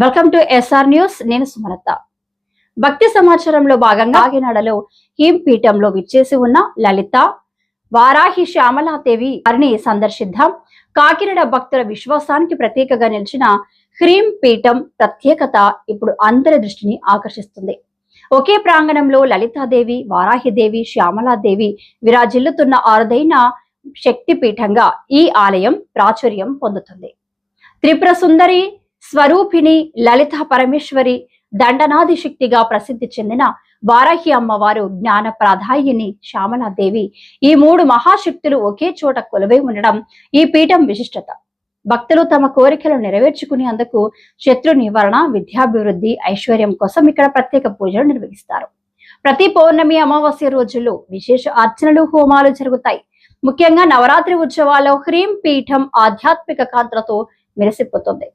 Welcome to SR news. నేను సుమలత. భక్తి సమాచారంలో భాగంగా కాకినాడలో పీఠంలో విచ్చేసి ఉన్న లలిత వారాహి శ్యామలాదేవి వారిని సందర్శిద్దాం. కాకినాడ భక్తుల విశ్వాసానికి ప్రతీకగా నిలిచిన పీఠం ప్రత్యేకత ఇప్పుడు అందరి దృష్టిని ఆకర్షిస్తుంది. ఒకే ప్రాంగణంలో లలితాదేవి, వారాహిదేవి, శ్యామలాదేవి విరాజిల్లుతున్న అరుదైన శక్తి పీఠంగా ఈ ఆలయం ప్రాచుర్యం పొందుతుంది. త్రిపుర సుందరి స్వరూపిణి లలిత పరమేశ్వరి దండనాది శక్తిగా ప్రసిద్ధి చెందిన వారాహి అమ్మవారు, జ్ఞాన ప్రదాయిని శ్యామలాదేవి, ఈ మూడు మహాశక్తులు ఒకే చోట కొలువై ఉండడం ఈ పీఠం విశిష్టత. భక్తులు తమ కోరికలు నెరవేర్చుకునేందుకు శత్రు నివారణ, విద్యాభివృద్ధి, ఐశ్వర్యం కోసం ఇక్కడ ప్రత్యేక పూజలు నిర్వహిస్తారు. ప్రతి పౌర్ణమి, అమావాస్య రోజుల్లో విశేష అర్చనలు, హోమాలు జరుగుతాయి. ముఖ్యంగా నవరాత్రి ఉత్సవాల్లో పీఠం ఆధ్యాత్మిక కాంతులతో మెరిసిపోతుంది.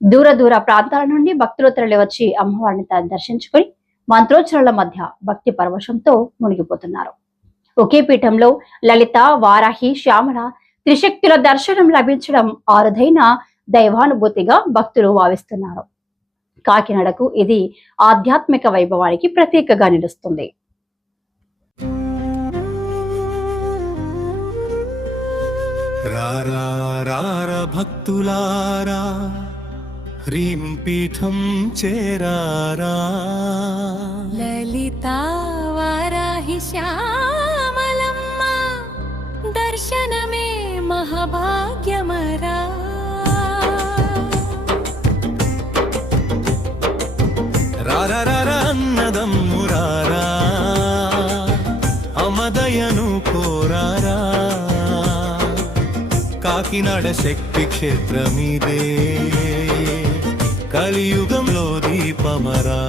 దూర దూర ప్రాంతాల నుండి భక్తులు తరలివచ్చి అమ్మవారిని దర్శించుకుని మంత్రోచ్చరణల మధ్య భక్తి పరవశంతో మునిగిపోతున్నారు. ఒకే పీఠంలో లలిత, వారాహి, శ్యామల త్రిశక్తుల దర్శనం లభించడం అరుదైన దైవానుభూతిగా భక్తులు భావిస్తున్నారు. కాకినాడకు ఇది ఆధ్యాత్మిక వైభవానికి ప్రతీకగా నిలుస్తుంది. భక్తులారా పీఠం చేరారా, లలితా వారాహి శ్యామలమ్మ దర్శనమే మహాభాగ్యమరా. అన్నదమ్మురారా, అమదయను కోరారా, కాకినాడ శక్తి క్షేత్రమిదే, కలియుగంలో దీపమరా.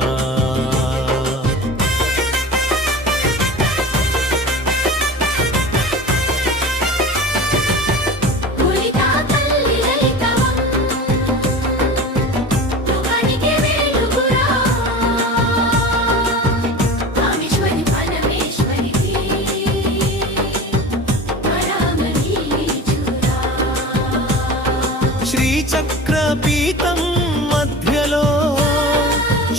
శ్రీచక్ర పీఠం మధ్యలో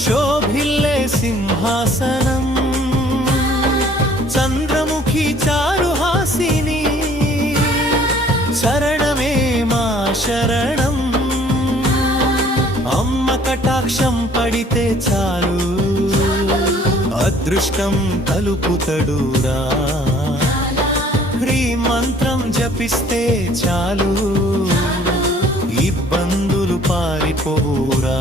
శోభిల్లే సింహాసనం, చంద్రముఖి చారుహాసిని శరణమే మా శరణం. అమ్మ కటాక్షం పడితే చాలు, అదృష్టం కలుపుతడురా. మంత్రం జపిస్తే చాలు, ఇబ్బందులు పారిపోరా.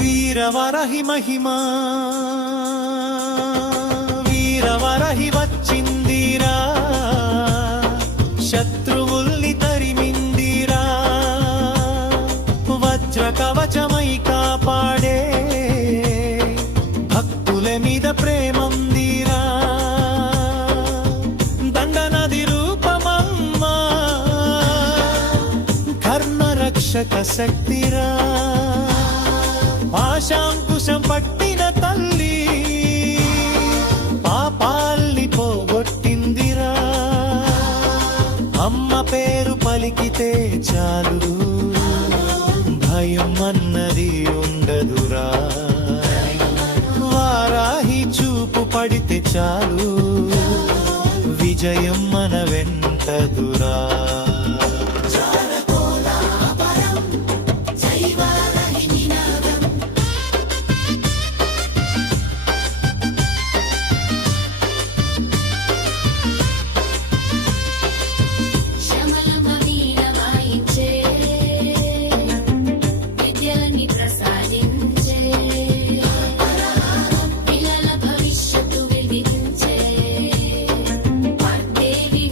వీరవరహి మహిమా, వీరవరహి వచ్చిందిరా, శత్రువుల్ని తరిమిందిరా, వజ్ర కవచమై కాపాడే భక్తుల మీద ప్రేమందిరా. దండనది రూపమమ్మా, ధర్మరక్షక శక్తిరా, ఆశాంకుశం పట్టిన తల్లి పాపాల్ని పోగొట్టిందిరా. అమ్మ పేరు పలికితే చాలు, భయం అన్నది ఉండదురా. వారాహి చూపు పడితే చాలు, విజయం మన వెంటదురా.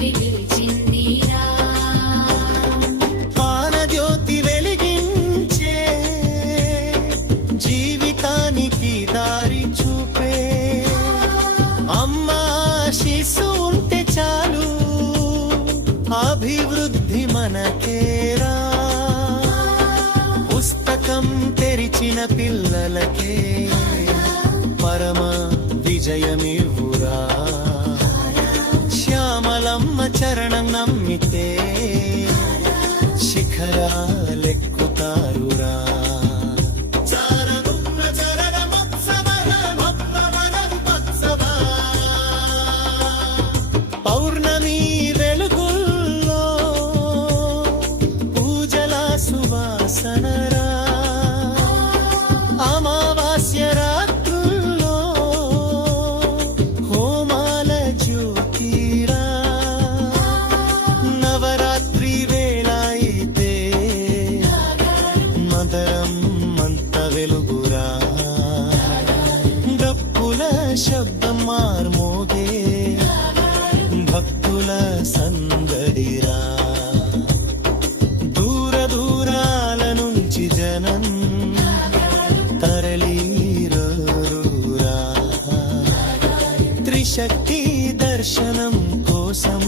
విడిచిందిరా అభివృద్ధి మనకేరా, పుస్తకం తెరిచిన పిల్లలకే పరమ విజయమివ్వురా. శ్యామలమ్మ చరణం నమ్మితే శిఖరాలెక్కుతారురా. పౌర్ణమి వెలుగుల్లో పూజల సువాసనరా, అమావాస్య రాత్రుల్లో హోమాల జ్యోతిరా. నవరాత్రి వేళ అయితే మదరం మంత వెలుగురా. డప్పుల శబ్దం మార్మోగే భక్తుల సందడిరా. దూర దూరాల నుంచి జనం తరలిరూరా. త్రిశక్తి దర్శనం కోసం